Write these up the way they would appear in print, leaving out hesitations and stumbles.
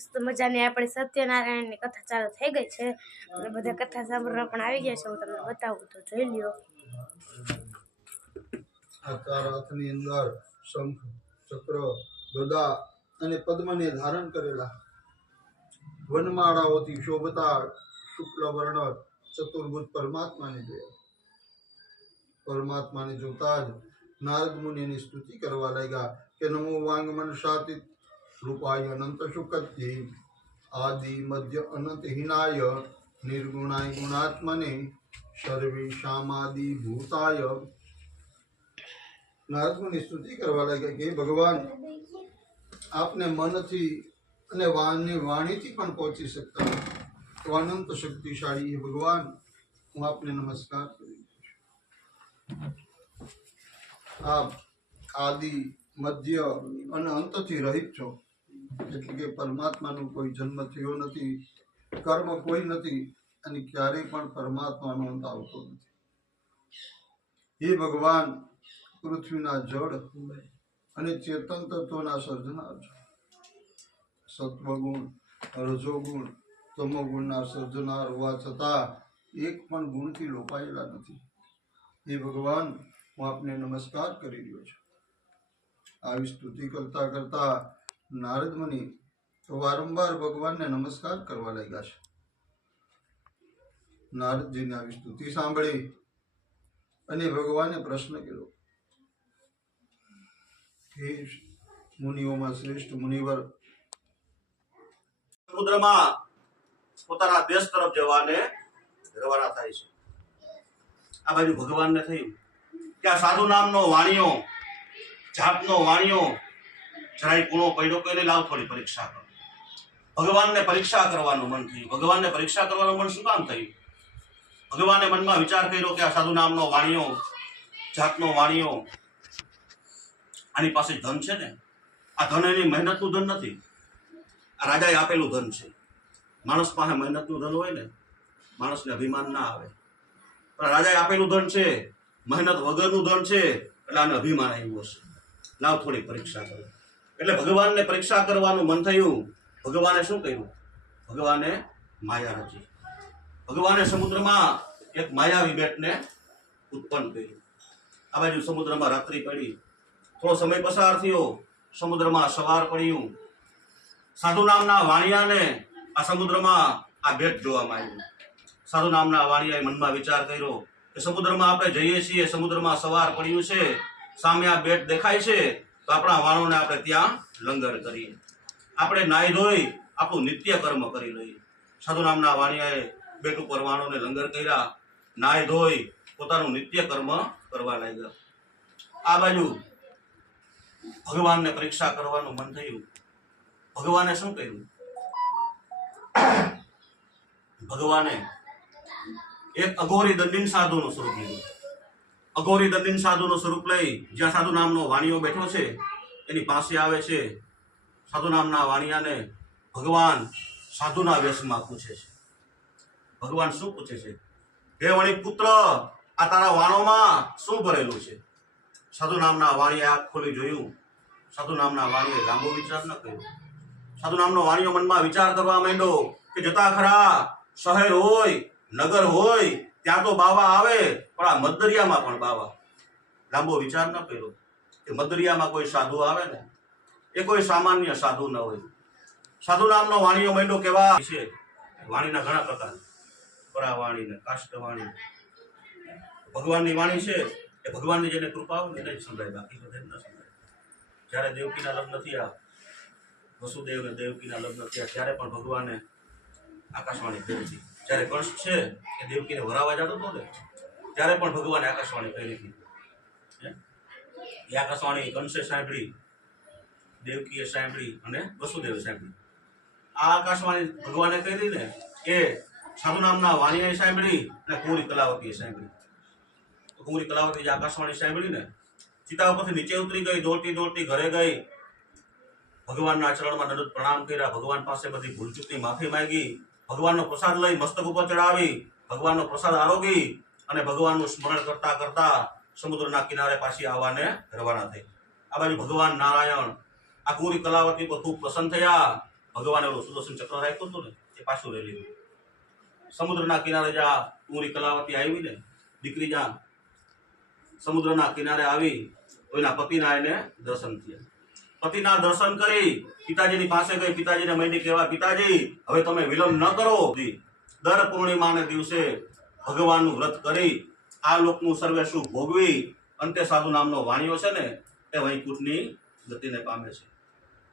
મસ્ત મજાની આપણી સત્યનારાયણની કથા ચાલુ થઈ ગઈ છે અને બધા કથા સાંભળવા પણ આવી ગયા છે. હું તમને બતાવું તો જોઈ લ્યો. આ ચાર હાથની અંદર શંખ, ચક્ર, ગદા અને પદ્મને ધારણ કરેલા વનમાળાઓથી શોભતા શુક્લ વર્ણ ચતુર્ભુજ પરમાત્માને જોયા. પરમાત્માને જોતા જ નારદ મુનિની સ્તુતિ કરવા લાગ્યા કે નમો વાંગ મનસાતીત રૂપાય અનંત શુકત્યે આદિ મધ્ય અનંત હિનાય નિર્ગુણાય ગુણાત્મને સર્વેશામાદિ ભૂતાય. નારદ મુનિ સ્તુતિ કરવા લાગ્યા કે ભગવાન આપને મનથી અને વાણીથી પણ પહોંચી શકતા તો અનંત શક્તિશાળી ભગવાન, હું આપને નમસ્કાર કરું છું. આપ આદિ મધ્ય અને અંતથી રહિત છો, એટલે કે પરમાત્માનો કોઈ જન્મ થયો નથી, કર્મ કોઈ નથી અને ક્યારેય પણ પરમાત્માનો અંત આવતો નથી. હે ભગવાન, પૃથ્વીના જળ અને ચેતન તત્વના સર્જનાર છો. સત્વગુણ, રજોગુણ, તમોગુણના સર્જનાર હોવા છતાં એક પણ ગુણથી લોપાયેલા નથી. હે ભગવાન, હું આપને નમસ્કાર કરી રહ્યો છું. આવી સ્તુતિ કરતા કરતા નારદ મુનિ વારંવાર ભગવાનને નમસ્કાર કરવા લાગ્યા છે. નારદજીને આવી સ્તુતિ સાંભળી અને ભગવાને પ્રશ્ન કર્યો, હે મુનિઓમાં શ્રેષ્ઠ મુનિવર, સમુદ્રમાં પોતાના દેશ તરફ જવાને રવાના થાય છે. આ બાજુ ભગવાનને થયું કે આ સાધુ નામનો વાણિયો, જાતનો વાણિયો જરાય ગુણો પડ્યો કે લાવ થોડી પરીક્ષા કરો. ભગવાનને પરીક્ષા કરવાનું મન થયું. ભગવાનને પરીક્ષા કરવાનું મન શું કામ થયું? ભગવાને મનમાં વિચાર કર્યો કે આ સાધુ નામનો વાણિયો, જાતનો વાણિયો, આની પાસે ધન છે ને, આ ધન એની મહેનતનું ધન નથી, આ રાજાએ આપેલું ધન છે. માણસ પાસે મહેનતનું ધન હોય ને, માણસને અભિમાન ના આવે, પણ રાજાએ આપેલું ધન છે, મહેનત વગરનું ધન છે, એટલે આને અભિમાન આવ્યું હશે. લાવ થોડી પરીક્ષા કરો. એટલે ભગવાનને પરીક્ષા કરવાનું મન થયું. ભગવાને શું કર્યું? ભગવાને માયા રચી. ભગવાને સમુદ્રમાં એક માયાવી બેટને ઉત્પન્ન કર્યું. આ બાજુ સમુદ્રમાં રાત્રિ પડી, થોડો સમય પસાર થયો, સમુદ્રમાં સવાર પડ્યું. સાધુ નામના વાણિયાને આ સમુદ્રમાં આ બેટ જોવામાં આવ્યું. સાધુ નામના વાણિયાએ મનમાં વિચાર કર્યો કે સમુદ્રમાં આપણે જઈએ છીએ, સમુદ્રમાં સવાર પડ્યું છે, સામે આ બેટ દેખાય છે, તો આપણા વાણોને આપણે ત્યાં લંગર કરીએ. આપણે નાહી ધોઈ આપણું નિત્ય કર્મ કરી લઈએ. સાધુ નામના વાણિયાએ બેટ ઉપર વાણોને લંગર કર્યા, નાહી ધોઈ પોતાનું નિત્ય કર્મ કરવા લાગ્યા. આ બાજુ ભગવાનને પરીક્ષા કરવાનું મન થયું. ભગવાને શું કર્યું? ભગવાને એક અઘોરી દંડીન સાધુનું સ્વરૂપ લીધું. અઘોરી દંડીન સાધુનું સ્વરૂપ લઈ જ્યાં સાધુ નામનો વાણિયો બેઠો છે એની પાસે આવે છે. સાધુ નામના વાણિયાને ભગવાન સાધુના વેશમાં પૂછે છે. ભગવાન શું પૂછે છે? હે વણિક પુત્ર, આ તારા વાણોમાં શું ભરેલું છે? સાધુ નામના વાણિયાએ આંખ ખોલી જોયું. સાધુ નામના વાણિયાએ લાંબો વિચાર ન કર્યો. સાધુ નામનો વાણિયો મનમાં વિચાર કરવા માંડ્યો કે જતા ખરા શહેર હોય, નગર હોય, ત્યાં તો બાવા આવે, પણ આ મધદરિયામાં પણ બાવા. લાંબો વિચાર ન કર્યો કે મધદરિયામાં કોઈ સાધુ આવે ને, એ કોઈ સામાન્ય સાધુ ન હોય. સાધુ નામનો વાણિયો માંડ્યો કેવા છે. વાણીના ઘણા પ્રકાર, પરાવાણી ને કાષ્ટવાણી. ભગવાનની વાણી છે એ ભગવાનની જેને કૃપા હોય એને જ સંભળાય, બાકી બધે ન સંભળાય. જ્યારે દેવકીના લગ્ન થયા, વસુદેવ અને દેવકીના લગ્ન થયા, ત્યારે પણ ભગવાને આકાશવાણી કરી હતી. જ્યારે કંસ છે એ દેવકીને વરાવા જતો હતો ને, ત્યારે પણ ભગવાને આકાશવાણી કરી હતી. એ આકાશવાણી કંસે સાંભળી, દેવકીએ સાંભળી અને વસુદેવે સાંભળી. આ આકાશવાણી ભગવાને કરી ને એ સાધુ નામના વાણિયાએ સાંભળી અને કુંવરી કલાવતીએ સાંભળી. કુંવરી કલાવતી જે આકાશવાણી સાંભળી ને, ચિતા ઉપરથી નીચે ઉતરી ગઈ, દોડતી દોડતી ઘરે ગઈ. ભગવાનના ચરણમાં દંડવત પ્રણામ કર્યા. ભગવાન પાસે બધી ભૂલચૂકની માફી માંગી. ભગવાનનો પ્રસાદ લઈ મસ્તક ઉપર ચડાવી, ભગવાનનો પ્રસાદ આરોગી અને ભગવાનનું સ્મરણ કરતા કરતા સમુદ્રના કિનારે પાછી આવવાને રવાના થઈ. આ બાજુ ભગવાન નારાયણ આ કુંવરી કલાવતી પર ખૂબ પ્રસન્ન થયા. ભગવાને ઓલું સુદર્શન ચક્ર રાખ્યું હતું ને એ પાછું લઈ લીધું. સમુદ્રના કિનારે જ્યાં પૂરી કલાવતી આવી ને દીકરી જ્યાં સમુદ્રના કિનારે આવી તો એના પતિના એને દર્શન થયા. પતિના દર્શન કરી પિતાજીની પાસે ગઈ. પિતાજીને મહિને કહેવા, પિતાજી હવે તમે વિલંબ ન કરો. દર પૂર્ણિમાને દિવસે ભગવાનનું વ્રત કરી આ લોકનું સર્વે સુખ ભોગવી અંતે સાધુ નામનો વાણિયો છે ને એ વૈકુંઠની ગતિને પામે છે.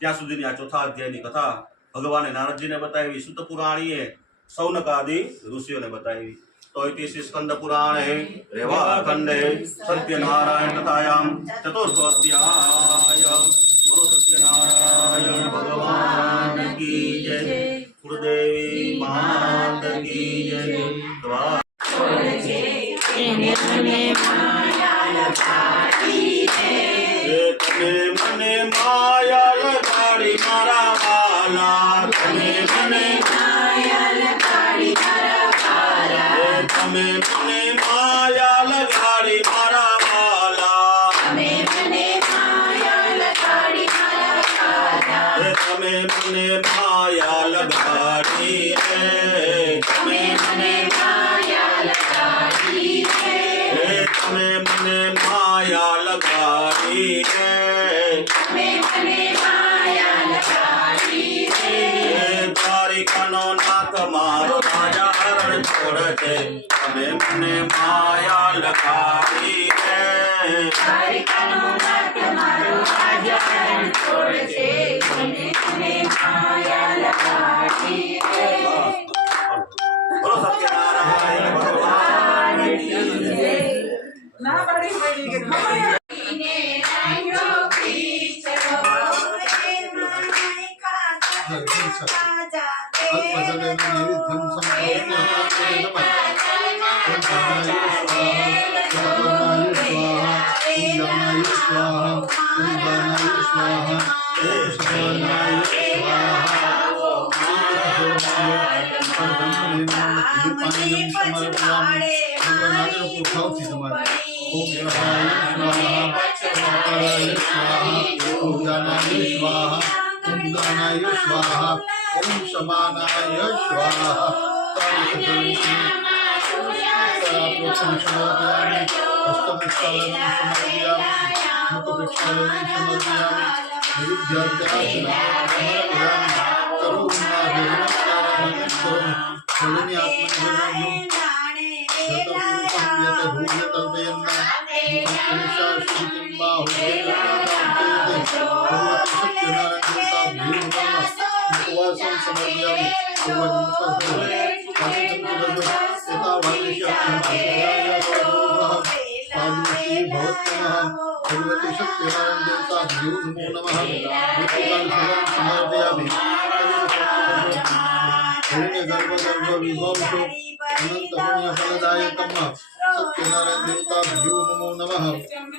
ત્યાં સુધીની આ ચોથા અધ્યાયની કથા ભગવાને નારદજીને બતાવી, સુત પુરાણીએ સૌનક આદિ ઋષિઓને બતાવી. તો ઇતિ શ્રી સ્કંદ પુરાણે રેવા ખંડે સત્યનારાયણ કથાયામ ચતુર્થ અધ્યાય. બોલો સત્યનારાયણ ભગવાન કી જય. ગુરુદેવી માત કી જય. તમે મને માયા લગાડી મારા વાલા. તમે મને માયા લગાડી મારા વાલા. તમે મને માયા લગાડી મારા વાલા. તમે મને માયા લગાડી મારા વાલા. તમે મને માયા લગાડી રે. તમે મને માયા લગાડી રે. તમે મને માયા લગાડી રે. તમે મને માયા લગાડી રે. દ્વારિકાનો નાથ મારો રાજા હરણ છોડ છે. તમે મને માયા લગાડી રે. દ્વારિકાનો નાથ મારો રાજા હરણ છોડ છે. તમે મને માયા લગાડી રે. બોલો સત્યનારાયણ ભગવાન કી જય. ના પડી પડી કે ખબર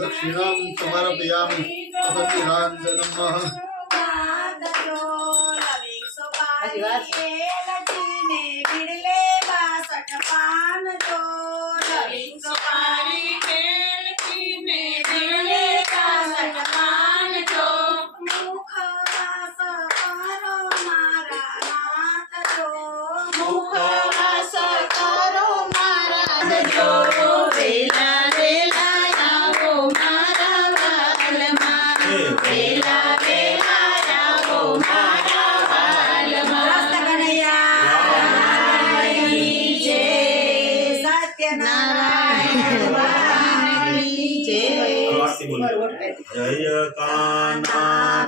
दक्षिणां समर्पयामि तपतिराञ्जनम् जय कान्हा